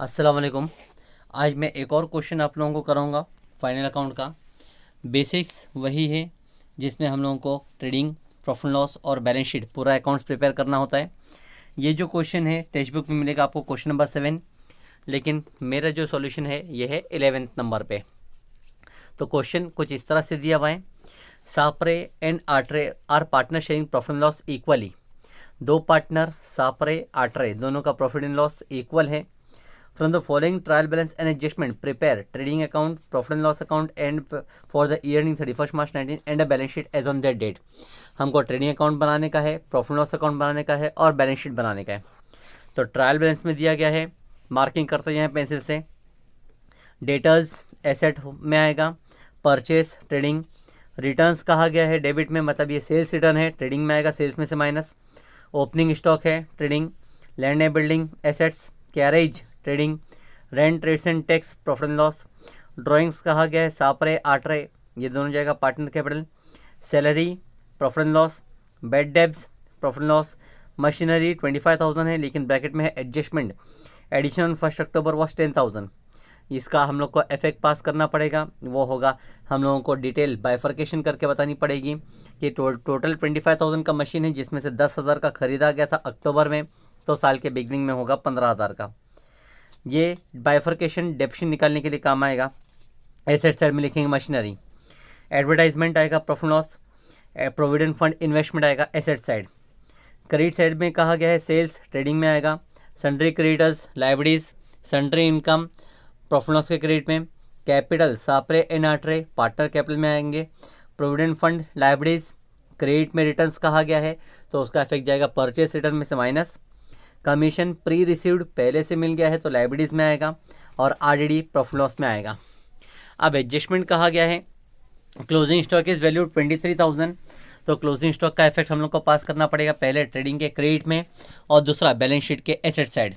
अस्सलाम वालेकुम। आज मैं एक और क्वेश्चन आप लोगों को कराऊंगा फाइनल अकाउंट का। बेसिक्स वही है जिसमें हम लोगों को ट्रेडिंग, प्रॉफिट लॉस और बैलेंस शीट पूरा अकाउंट्स प्रिपेयर करना होता है। ये जो क्वेश्चन है टेक्स्ट बुक में मिलेगा आपको क्वेश्चन नंबर 7, लेकिन मेरा जो सॉल्यूशन है ये है 11th नंबर पे। तो क्वेश्चन कुछ इस तरह से दिया हुआ है। Sapre and Atre are partner sharing profit and loss equally. दो पार्टनर सापरे आट्रे दोनों का प्रॉफिट एंड लॉस इक्वल है। From the following trial balance and adjustment, prepare trading account, profit and loss account, and for the year ending 31st March 19 and a balance sheet as on that date। हमको trading account बनाने का है, profit loss account बनाने का है और balance sheet बनाने का है। तो ट्रायल बैलेंस में दिया गया है, मार्किंग करते हैं पेंसिल से। डेटर्स एसेट में आएगा, परचेस ट्रेडिंग, रिटर्न्स कहा गया है डेबिट में, मतलब ये सेल्स रिटर्न है, ट्रेडिंग में आएगा, सेल्स में से माइनस। ओपनिंग स्टॉक है trading, land and building assets, carriage trading, rent rates and tax profit and loss. Drawings कहा गया है सापरे आट्रे, ये दोनों जाएगा partner capital. Salary profit and loss, bed debts profit and loss. Machinery 25,000 है, लेकिन ब्रैकेट में है एडजस्टमेंट, एडिशन 1 अक्टूबर वॉज 10,000। इसका हम लोग को इफेक्ट पास करना पड़ेगा, वो होगा हम लोगों को डिटेल बाइफर्केशन करके बतानी पड़ेगी कि टोटल 25,000 का मशीन है, जिसमें से 10,000 का ख़रीदा गया था अक्टूबर में, तो साल के बिगनिंग में होगा 15,000 का। ये बाइफर्केशन डेप्शन निकालने के लिए काम आएगा। एसेट साइड में लिखेंगे मशीनरी, एडवर्टाइजमेंट आएगा profit loss, provident fund investment आएगा एसेट साइड। क्रेडिट साइड में कहा गया है सेल्स ट्रेडिंग में आएगा, sundry creditors liabilities, sundry income profit loss के क्रेडिट में। कैपिटल सापरे एंड आट्रे पार्टनर कैपिटल में आएंगे। प्रोविडेंट फंड लाइबिलिटीज क्रेडिट में रिटर्न्स कहा गया है, तो उसका इफेक्ट जाएगा परचेस रिटर्न में से माइनस। कमीशन प्री रिसीव्ड पहले से मिल गया है तो लाइबिलिटीज़ में आएगा, और आरडीडी प्रॉफिट लॉस में आएगा। अब एडजस्टमेंट कहा गया है, क्लोजिंग स्टॉक इज़ वैल्यूड 23,000, तो क्लोजिंग स्टॉक का इफेक्ट हम लोग को पास करना पड़ेगा, पहले ट्रेडिंग के क्रेडिट में और दूसरा बैलेंस शीट के एसेट साइड।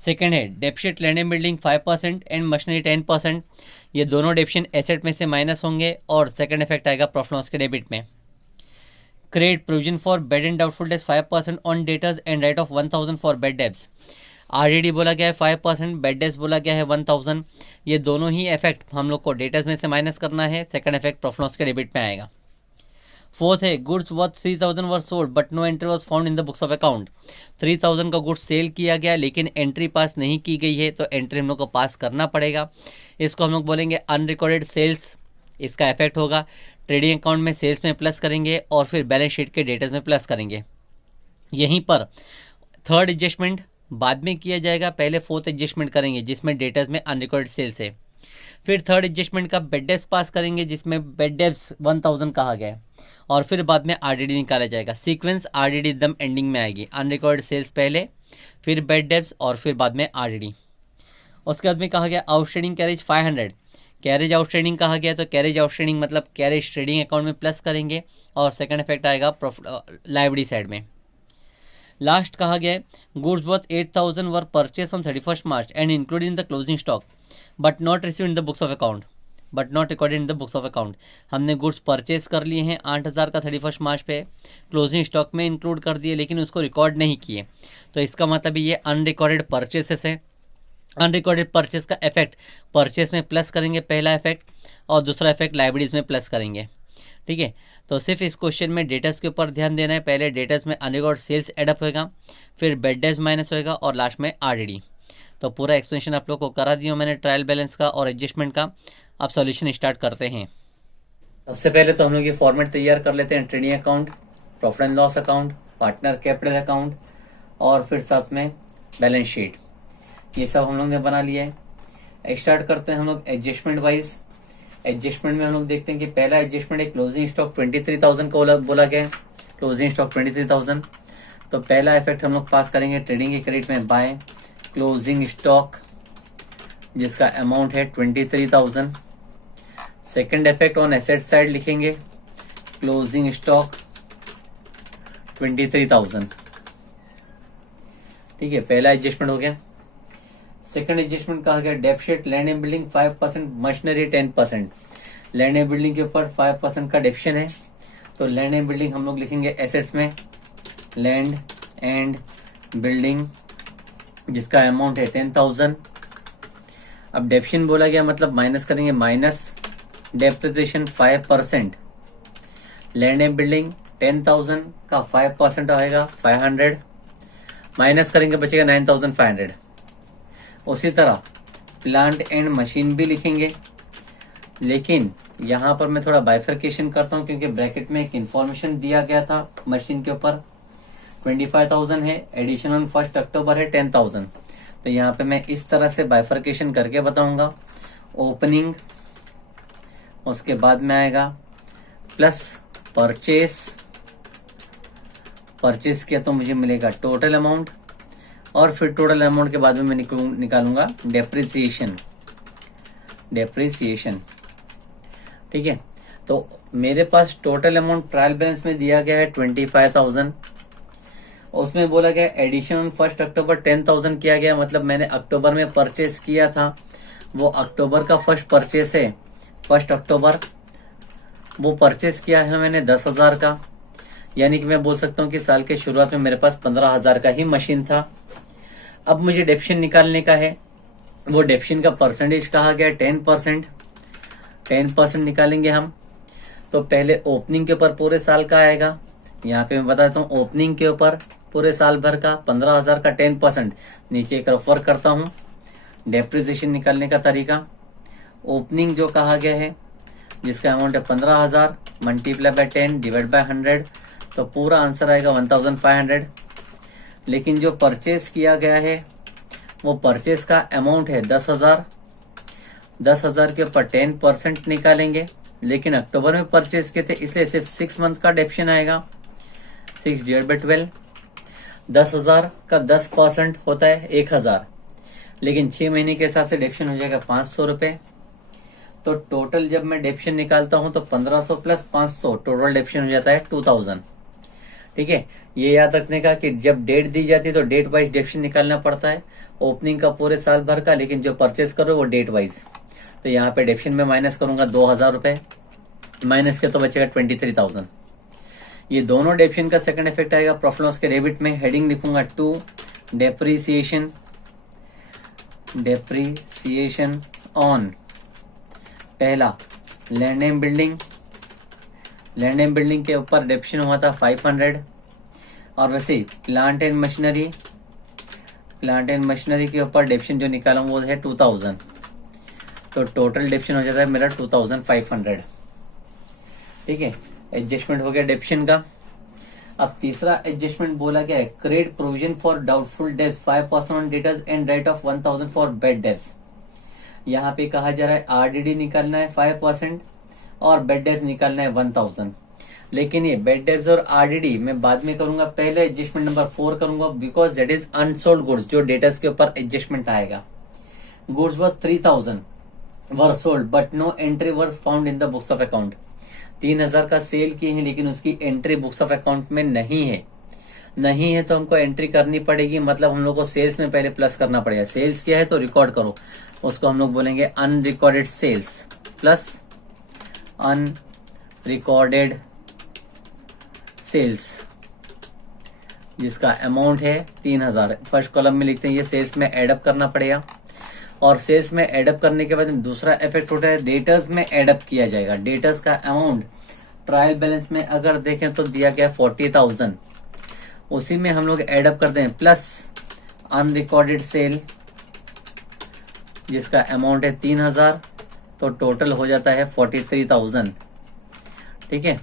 सेकेंड है depreciate land and building 5% and machinery 10%, ये दोनों डेप्शन एसेट में से माइनस होंगे, और सेकेंड इफेक्ट आएगा प्रॉफिट लॉस के डेबिट में। Credit provision for bed and doubtful debts 5% on debtors and right of 1,000 for bed debts. RDD बोला गया है 5%, बेड डेब्स बोला गया है 1,000, ये दोनों ही इफेक्ट हम लोग को डेटर्स में से माइनस करना है, सेकंड इफेक्ट प्रॉफिट लॉस के डेबिट में आएगा। फोर्थ है goods worth 3,000 were sold but no entry was found in the books of account. 3,000 का गुड्स सेल किया गया लेकिन एंट्री पास नहीं की गई है, तो एंट्री हम लोग को पास करना पड़ेगा। इसको हम लोग बोलेंगे अनरिकॉर्डेड सेल्स। इसका इफेक्ट होगा ट्रेडिंग अकाउंट में सेल्स में प्लस करेंगे और फिर बैलेंस शीट के डेटर्स में प्लस करेंगे। यहीं पर थर्ड एडजस्टमेंट बाद में किया जाएगा, पहले फोर्थ एडजस्टमेंट करेंगे जिसमें डेटर्स में अनरिकॉर्डेड सेल्स है। फिर थर्ड एडजस्टमेंट का बेड डेब्स पास करेंगे जिसमें बेड डेब्स 1,000 कहा गया है, और फिर बाद में आरडीडी निकाला जाएगा। सीक्वेंस आरडीडी एकदम एंडिंग में आएगी, अनरिकॉर्डेड सेल्स पहले, फिर बेड डेब्स और फिर बाद में आरडीडी। उसके बाद में कहा गया आउटस्टैंडिंग कैरेज 500, कैरेज आउटस्टैंडिंग कहा गया, तो कैरेज आउटस्टैंडिंग मतलब कैरेज ट्रेडिंग अकाउंट में प्लस करेंगे, और सेकंड इफेक्ट आएगा लाइबिलिटी साइड में। लास्ट कहा गया है goods worth 8,000 were purchase on 31st March and included in the closing stock but not receive in the books of account, but not recorded in the books of account. हमने goods purchase कर लिए हैं 8,000 का 31st मार्च पे, closing stock में include कर दिए लेकिन उसको रिकॉर्ड नहीं किए, तो इसका मतलब ये अनरिकॉर्डेड परचेसेस है। अनरिकॉर्डेड परचेस का इफेक्ट परचेस में प्लस करेंगे पहला इफेक्ट, और दूसरा इफेक्ट लाइबिलिटीज़ में प्लस करेंगे। ठीक है, तो सिर्फ इस क्वेश्चन में डेटर्स के ऊपर ध्यान देना है। पहले डेटर्स में अनरिकॉर्ड सेल्स एडअप होगा, फिर बेड डेब्स माइनस होगा, और लास्ट में आरडीडी। तो पूरा एक्सप्लेनेशन आप लोग को करा दिया मैंने ट्रायल बैलेंस का और एडजस्टमेंट का। अब सॉल्यूशन स्टार्ट करते हैं। सबसे पहले तो हम लोग ये फॉर्मेट तैयार कर लेते हैं, trading account, profit and loss account, partner capital account, और फिर साथ में बैलेंस शीट। ये सब हम लोग ने बना लिया है। स्टार्ट करते हैं हम लोग एडजस्टमेंट वाइज। एडजस्टमेंट में हम लोग देखते हैं कि पहला एडजस्टमेंट है क्लोजिंग स्टॉक 23,000 को बोला गया है, क्लोजिंग स्टॉक 23,000, तो पहला इफेक्ट हम लोग पास करेंगे ट्रेडिंग के क्रेडिट में बाय क्लोजिंग स्टॉक जिसका अमाउंट है 23,000। Second effect on asset side लिखेंगे क्लोजिंग स्टॉक 23,000। ठीक है, पहला एडजस्टमेंट हो गया। सेकंड एडजस्टमेंट कहा गया depreciate land and building 5%, machinery 10%। Land and building के ऊपर 5% का डेप्शन है, तो लैंड एंड बिल्डिंग हम लोग लिखेंगे एसेट्स में, लैंड एंड बिल्डिंग जिसका अमाउंट है 10,000। अब डेप्शन बोला गया मतलब माइनस करेंगे, minus depreciation 5%। Land and building 10,000 का 5% आएगा 500, माइनस करेंगे बचेगा 9,500। उसी तरह प्लांट एंड मशीन भी लिखेंगे, लेकिन यहाँ पर मैं थोड़ा बाइफर्केशन करता हूँ क्योंकि ब्रैकेट में एक इंफॉर्मेशन दिया गया था मशीन के ऊपर 25,000 है, एडिशन ऑन 1 अक्टूबर है 10,000। तो यहाँ पे मैं इस तरह से बाइफर्केशन करके बताऊंगा। ओपनिंग, उसके बाद में आएगा प्लस परचेस, परचेस किया तो मुझे मिलेगा टोटल अमाउंट, और फिर टोटल अमाउंट के बाद में मैं निकालूंगा डेप्रिसिएशन, डेप्रिसिएशन। ठीक है, तो मेरे पास टोटल अमाउंट ट्रायल बैलेंस में दिया गया है 25,000। उसमें बोला गया एडिशन ऑन 1 अक्टूबर 10,000 किया गया, मतलब मैंने अक्टूबर में परचेस किया था, वो अक्टूबर का फर्स्ट परचेस है 1 अक्टूबर, वो परचेस किया है मैंने 10,000 का, यानी कि मैं बोल सकता हूँ कि साल के शुरुआत में मेरे पास 15,000 का ही मशीन था। अब मुझे डेप्शन निकालने का है, वो डेप्शन का परसेंटेज कहा गया 10%, 10% निकालेंगे हम। तो पहले ओपनिंग के ऊपर पूरे साल का आएगा, यहाँ पे मैं बताता हूँ ओपनिंग के ऊपर पूरे साल भर का 15,000 का 10%। नीचे एक रेफर करता हूँ डेप्रिसिएशन निकालने का तरीका। ओपनिंग जो कहा गया है जिसका अमाउंट है 15,000 मल्टीप्लाई बाय 10 डिवाइड बाय 100, तो पूरा आंसर आएगा 1,500। लेकिन जो परचेस किया गया है वो परचेस का अमाउंट है 10,000, 10,000 के ऊपर 10% निकालेंगे, लेकिन अक्टूबर में परचेस किए थे इसलिए सिर्फ 6 मंथ का डेप्शन आएगा 6 डिवाइड बाय 12। 10,000 का 10% होता है 1,000, लेकिन 6 महीने के हिसाब से डेप्शन हो जाएगा 500 रुपए। तो टोटल जब मैं डेप्शन निकालता हूं तो 1500 प्लस 500 टोटल डेप्शन हो जाता है 2,000। ठीक है, ये याद रखने का कि जब डेट दी जाती है तो डेट वाइज डेप्शन निकालना पड़ता है, ओपनिंग का पूरे साल भर का, लेकिन जो परचेस करो वो डेट वाइज। तो यहाँ पे डेप्शन में माइनस करूंगा 2,000 रुपए, माइनस के तो बचेगा 23,000। ये दोनों डेप्शन का सेकंड इफेक्ट आएगा प्रॉफिट लॉस के डेबिट में। हेडिंग लिखूंगा 2 डेप्रीसिएशन, डेप्रीसिएशन ऑन पहला land and building, land and building के ऊपर डेप्शन हुआ था 500, और वैसे plant and machinery, plant and machinery के ऊपर डेप्शन जो निकाला वो है 2,000, तो टोटल डेप्शन हो जाता है मेरा 2,500। ठीक है, एडजस्टमेंट हो गया डेप्शन का। अब तीसरा एडजस्टमेंट बोला गया है credit provision for doubtful debts 5% on debtors and right of 1,000 for bad debts. यहाँ पे कहा जा रहा है आरडीडी निकालना है 5% और बेड डेब्ट्स निकालना है 1,000। लेकिन ये बेड डेब्ट्स और आरडीडी मैं बाद में करूंगा, पहले एडजस्टमेंट नंबर 4 करूंगा, because that is unsold goods, जो डेटर्स के ऊपर एडजस्टमेंट आएगा। Goods were 3,000 were sold but no entry were found in the books of account. 3,000 का सेल किए हैं लेकिन उसकी एंट्री बुक्स ऑफ अकाउंट में नहीं है, नहीं है तो हमको एंट्री करनी पड़ेगी, मतलब हम लोग को सेल्स में पहले प्लस करना पड़ेगा। सेल्स किया है तो रिकॉर्ड करो, उसको हम लोग बोलेंगे unrecorded sales plus unrecorded sales, जिसका अमाउंट है 3,000। फर्स्ट कॉलम में लिखते हैं, ये सेल्स में एडअप करना पड़ेगा, और सेल्स में एडअप करने के बाद दूसरा इफेक्ट होता है डेटर्स में एडअप किया जाएगा। डेटर्स का अमाउंट ट्रायल बैलेंस में अगर देखें तो दिया गया 40,000, उसी में हम लोग एडअप करते हैं प्लस अनरिकॉर्डेड सेल जिसका अमाउंट है 3,000, तो टोटल हो जाता है 43,000। ठीक है,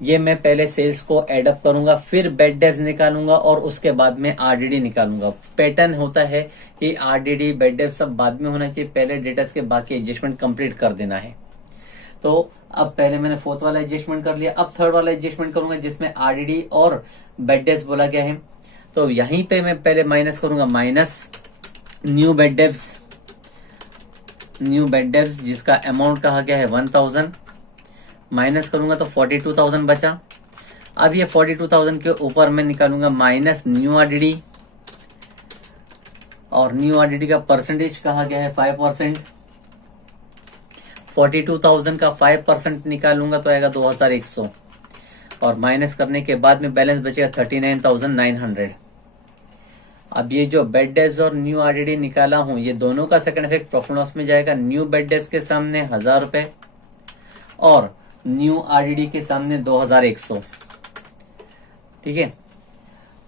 ये मैं पहले सेल्स को एडअप करूंगा, फिर बेड डेब्ट्स निकालूंगा और उसके बाद में आरडीडी निकालूंगा। पैटर्न होता है कि आरडीडी बेड डेब्ट्स सब बाद में होना चाहिए, पहले डेटर्स के बाकी एडजस्टमेंट कंप्लीट कर देना है। तो अब पहले मैंने फोर्थ वाला एडजस्टमेंट कर लिया, अब थर्ड वाला एडजस्टमेंट करूंगा जिसमें आरडीडी और बेड डेब्ट्स बोला गया है। तो यहीं पे मैं पहले माइनस करूंगा, minus new bad debts, new bad debts जिसका अमाउंट कहा गया है 1,000, माइनस करूंगा तो 42,000 बचा। अब ये 42,000 के ऊपर मैं निकालूंगा माइनस न्यू आरडीडी, और न्यू आरडीडी का परसेंटेज कहा गया है 5%। 42,000 का 5% निकालूंगा तो आएगा 2,100, और माइनस करने के बाद में बैलेंस बचेगा 39,900। अब ये जो बेड डेब्स और न्यू आरडीडी निकाला हूं, ये दोनों का सेकंड इफेक्ट प्रॉफिट लॉस में जाएगा। न्यू बेड डेब्स के सामने 1000 रुपए और न्यू आरडीडी के सामने 2100। ठीक है।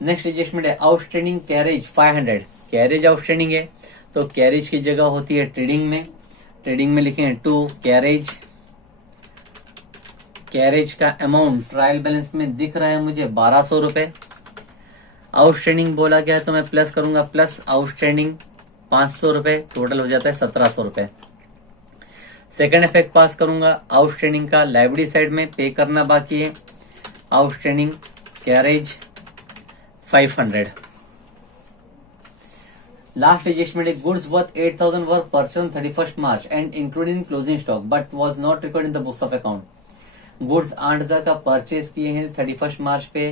नेक्स्ट एडजस्टमेंट है आउटस्टैंडिंग कैरेज 500। कैरेज आउटस्टैंडिंग है तो कैरेज की जगह होती है ट्रेडिंग में। ट्रेडिंग में लिखेंगे टू कैरेज। कैरेज का अमाउंट ट्रायल बैलेंस में दिख रहा है मुझे 1200 रुपए। आउटस्टैंडिंग बोला गया है तो मैं प्लस करूंगा, प्लस आउटस्टैंडिंग 500 रुपए, टोटल हो जाता है 1700 रुपए। सेकेंड इफेक्ट पास करूंगा, आउटस्टैंडिंग का लाइबिलिटी साइड में पे करना बाकी है। Outstanding carriage 500। लास्ट एडजस्टमेंट है goods worth 8000 were purchase on 31st March and including closing stock but was not record in the books of account. Goods 8000 का परचेज किए हैं 31st मार्च पे,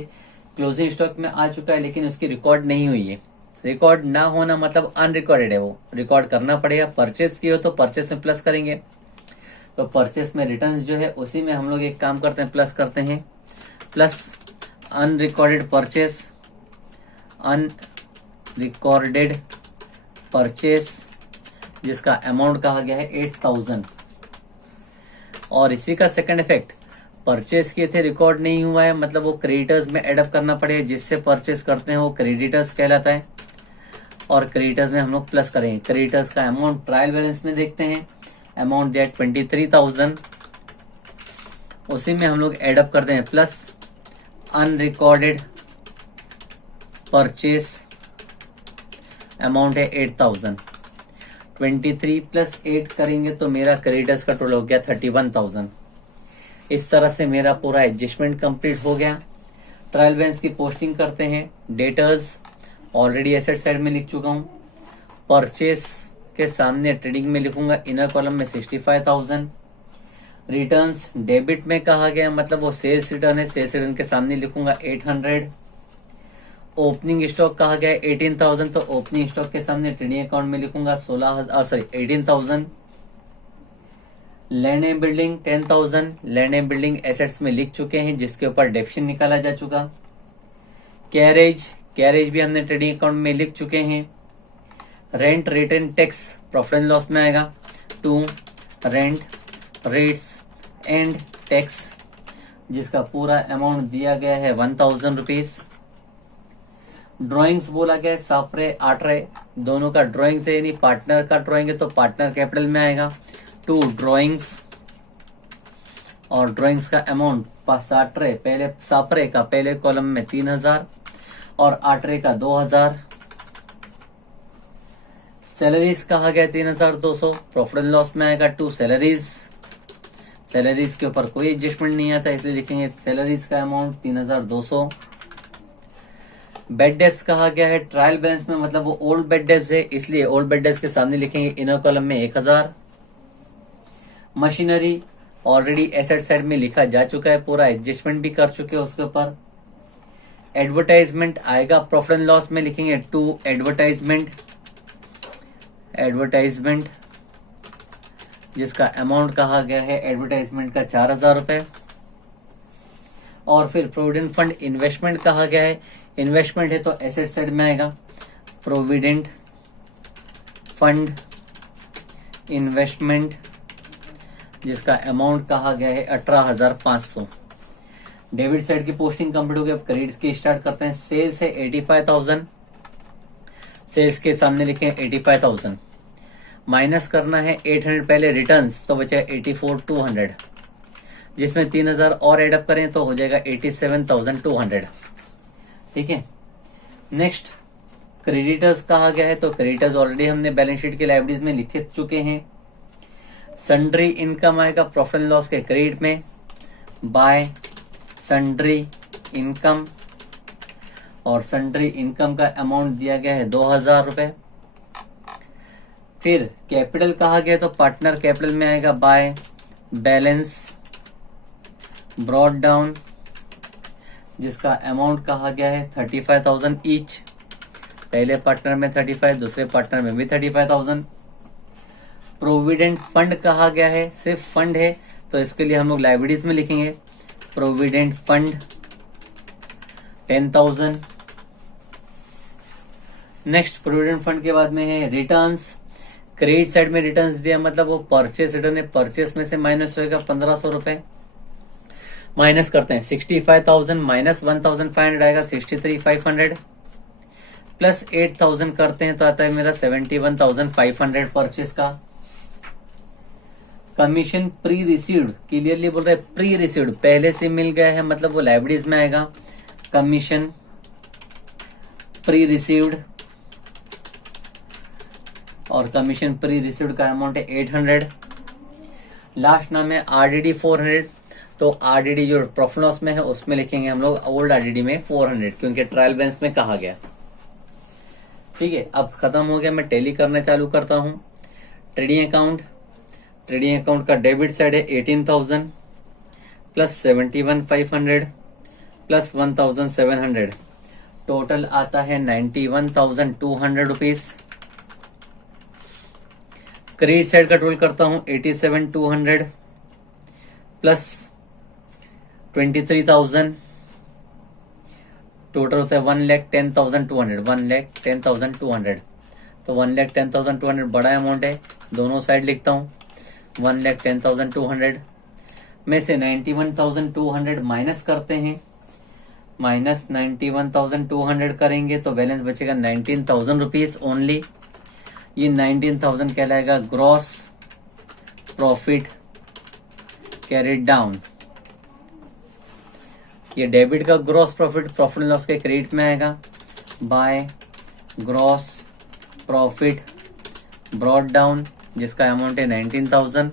क्लोजिंग स्टॉक में आ चुका है लेकिन उसकी रिकॉर्ड नहीं हुई है। रिकॉर्ड ना होना मतलब अनरिकॉर्डेड है, वो रिकॉर्ड करना पड़ेगा। परचेज किए हो तो परचेज में प्लस करेंगे, तो परचेज में रिटर्न्स जो है उसी में हम लोग एक काम करते हैं, प्लस करते हैं, plus unrecorded purchase, unrecorded purchase जिसका अमाउंट कहा गया है 8000। और इसी का सेकंड इफेक्ट, परचेज किए थे रिकॉर्ड नहीं हुआ है मतलब वो क्रेडिटर्स में एडअप करना पड़ेगा, जिससे परचेज करते हैं वो क्रेडिटर्स कहलाता है। और क्रेडिटर्स में हम लोग प्लस करेंगे। क्रेडिटर्स का अमाउंट ट्रायल बैलेंस में देखते हैं, अमाउंट दिया 23,000, उसी में हम लोग एडअप करते हैं प्लस अनरिकॉर्डेड परचेज, अमाउंट है 8000। 23 प्लस 8 करेंगे तो मेरा क्रेडिटर्स का टोटल हो गया 31,000। इस तरह से मेरा पूरा एडजस्टमेंट कंप्लीट हो गया। ट्रायल बैलेंस की पोस्टिंग करते हैं। डेटर्स ऑलरेडी एसेट साइड में लिख चुका हूं। परचेस के सामने ट्रेडिंग में लिखूंगा, इनर कॉलम में 65,000। रिटर्न्स डेबिट में कहा गया मतलब वो सेल्स रिटर्न है, सेल्स रिटर्न के सामने लिखूंगा 800। ओपनिंग स्टॉक कहा गया है 18,000 तो ओपनिंग स्टॉक के सामने ट्रेडिंग अकाउंट में लिखूंगा 18,000। Land and building 10,000, land and building assets में लिख चुके हैं जिसके ऊपर डेप्शन निकाला जा चुका। कैरेज भी हमने ट्रेडिंग अकाउंट में लिख चुके हैं। Rent return tax profit and loss में आएगा, to rent rates and tax जिसका पूरा अमाउंट दिया गया है 1,000 रुपीज। ड्राइंग्स बोला गया है साफरे आटरे, दोनों का ड्राइंग्स है यानी पार्टनर का ड्राइंग है तो पार्टनर कैपिटल में आएगा, टू ड्राइंग्स। और ड्राइंग्स का अमाउंट साटरे पहले साफरे का पहले कॉलम में 3,000 और आटरे का 2,000। सैलरीज कहा गया 3,200, प्रॉफिट एंड लॉस में आएगा टू सैलरीज। सैलरीज के ऊपर कोई एडजस्टमेंट नहीं आता इसलिए लिखेंगे सैलरीज का अमाउंट 3,200। बेड डेब्स कहा गया है ट्रायल बैलेंस में मतलब वो ओल्ड बेड डेब्स है इसलिए ओल्ड बेड डेब्स के सामने लिखेंगे इनर कॉलम में 1,000। मशीनरी ऑलरेडी एसेट साइड में लिखा जा चुका है, पूरा एडजस्टमेंट भी कर चुके हैं उसके ऊपर। एडवर्टाइजमेंट आएगा प्रॉफिट एंड लॉस में लिखेंगे टू एडवर्टाइजमेंट जिसका अमाउंट कहा गया है एडवर्टाइजमेंट का 4,000 रुपए। और फिर प्रोविडेंट फंड इन्वेस्टमेंट कहा गया है, इन्वेस्टमेंट है तो एसेट साइड में आएगा प्रोविडेंट फंड इन्वेस्टमेंट जिसका अमाउंट कहा गया है 18,500। डेबिट साइड की पोस्टिंग कंप्लीट हो गई, अब क्रेडिट्स की स्टार्ट करते हैं। सेल्स है 85,000, सेल्स के सामने लिखे 85,000 माइनस करना है 800 पहले रिटर्न्स तो बचा 84,200 जिसमें 3,000 और एडअप करें तो हो जाएगा 87,200। ठीक है। नेक्स्ट क्रेडिटर्स कहा गया है तो क्रेडिटर्स ऑलरेडी हमने बैलेंस शीट के लाइबिलिटीज में लिख चुके हैं। सन्ड्री इनकम आएगा प्रॉफिट एंड लॉस के क्रेडिट में बाय सन्ड्री इनकम और सन्ड्री इनकम का अमाउंट दिया गया है 2,000 रुपए। फिर कैपिटल कहा गया तो पार्टनर कैपिटल में आएगा बाय बैलेंस ब्रॉट डाउन जिसका अमाउंट कहा गया है 35,000 ईच, पहले पार्टनर में 35, दूसरे पार्टनर में भी 35,000। प्रोविडेंट फंड कहा गया है, सिर्फ फंड है तो इसके लिए हम लोग लाइबिलिटीज में लिखेंगे provident fund 10,000। Next provident fund के बाद में है रिटर्न्स। क्रेडिट साइड में रिटर्न्स दिया मतलब वो परचेस रिटर्न है, परचेस में से माइनस होएगा 1500 रुपए, माइनस करते हैं 65,000 माइनस 1,500 आएगा 63,500 प्लस 8,000 करते हैं तो आता है मेरा 71,500 परचेस का। कमीशन प्री रिसीव्ड, क्लियरली बोल रहे प्री रिसीव्ड, पहले से मिल गया है मतलब वो लाइब्रेरीज में आएगा। कमीशन प्री रिसीव्ड और कमीशन प्री रिसीव्ड का अमाउंट है 800। लास्ट नाम है आरडीडी 400, तो आरडीडी जो प्रॉफिट लॉस में है उसमें लिखेंगे हम लोग ओल्ड आरडीडी में 400 क्योंकि ट्रायल बैलेंस में कहा गया। ठीक है, अब खत्म हो गया, मैं टैली करना चालू करता हूं। ट्रेडिंग अकाउंट, ट्रेडिंग अकाउंट का डेबिट साइड है 18,000 प्लस 71,500 प्लस 1,700, टोटल आता है 91,200 रुपीज। क्रेडिट साइड का टोटल करता हूं 87,200 प्लस 23,000, टोटल होता है 1,10,200, 1,10,200। तो 1,10,200 बड़ा अमाउंट है, दोनों साइड लिखता हूं। 1,10,200 में से 91,200 माइनस करते हैं, माइनस 91,200 करेंगे तो बैलेंस बचेगा 19,000 रुपीज ओनली। ये 19,000 कहलाएगा ग्रॉस प्रॉफिट कैरिड डाउन। ये डेबिट का gross profit profit and loss के क्रेडिट में आएगा by gross profit brought down, जिसका अमाउंट है 19,000।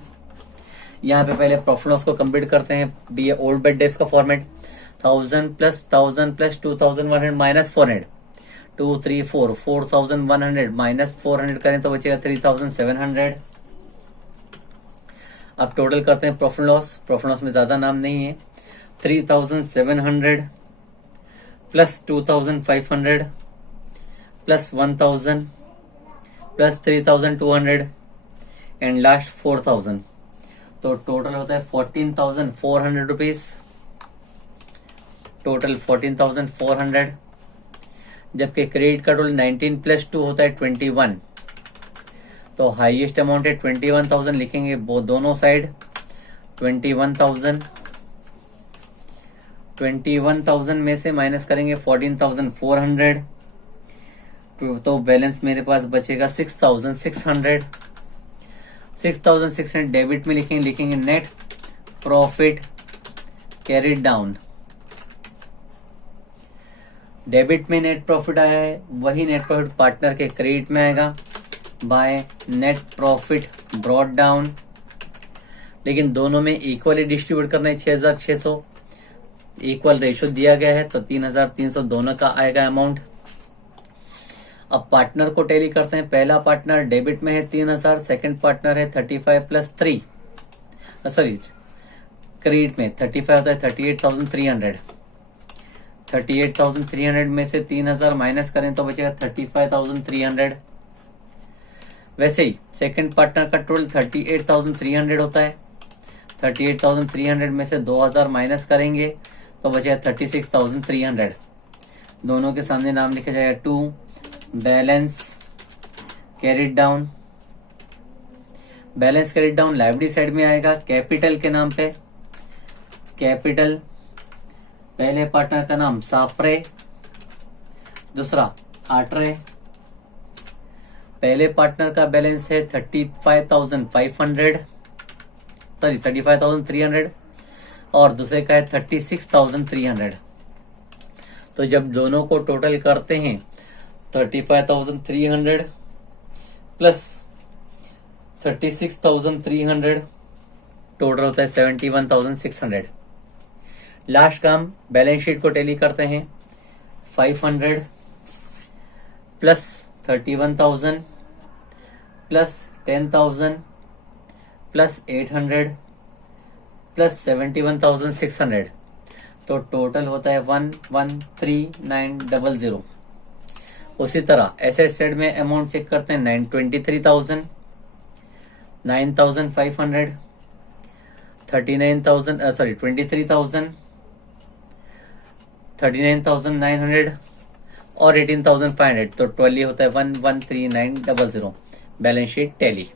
यहाँ पे पहले प्रॉफिट लॉस को कंप्लीट करते हैं, डी ओल्ड बेड डेज का फॉर्मेट। 1,000 प्लस 2,100 माइनस 400, 2 3 4 4,100 माइनस 400 करें तो बचेगा 3,700। अब टोटल करते हैं प्रॉफिट लॉस में ज्यादा नाम नहीं है। 3,700 plus 2,500 plus 1,000 plus 3,200 and last 4,000, तो टोटल होता है 14,400 रुपीज। टोटल 14,400, जबकि क्रेडिट का टोटल 19 प्लस 2 होता है 21, तो हाईएस्ट अमाउंट है 21,000 लिखेंगे वो दोनों साइड। 21,000 में से माइनस करेंगे 14,400, तो बैलेंस मेरे पास बचेगा 6,600। 6,600 डेबिट में लिखेंगे net profit carried down. Debit में नेट प्रॉफिट आया है, वही नेट प्रॉफिट पार्टनर के क्रेडिट में आएगा by net profit brought down, लेकिन दोनों में इक्वली डिस्ट्रीब्यूट करना है। 6,600 इक्वल रेशो दिया गया है तो 3,300 दोनों का आएगा अमाउंट। अब पार्टनर को टैली करते हैं। पहला पार्टनर डेबिट में है 3,000, सेकंड पार्टनर है 35 प्लस 3, सॉरी क्रेडिट में 35 होता है 38,300। 38,300 में से 3,000 माइनस करें तो बचेगा 35,300। वैसे ही सेकंड पार्टनर का टोटल 38,300 होता है। 38,300 में से 2,000 माइनस करेंगे तो बचेगा 36,300। दोनों के सामने नाम लिखा जाएगा 2 balance carried down. Balance carried down liability side में आएगा कैपिटल के नाम पे। कैपिटल, पहले पार्टनर का नाम साप्रे, दूसरा आट्रे। पहले पार्टनर का बैलेंस है 35,300 और दूसरे का है 36,300। तो जब दोनों को टोटल करते हैं 35,300 प्लस 36,300, टोटल होता है 71,600। लास्ट काम बैलेंस शीट को टैली करते हैं। 500 प्लस 31,000 प्लस 10,000 प्लस 800 प्लस 71,600, तो टोटल होता है 113,900। उसी तरह एसेट साइड में अमाउंट चेक करते हैं। 23,000, 9,500, 23,000, 39,900 और 18,500, तो 12 होता है 113900। Balance sheet tally.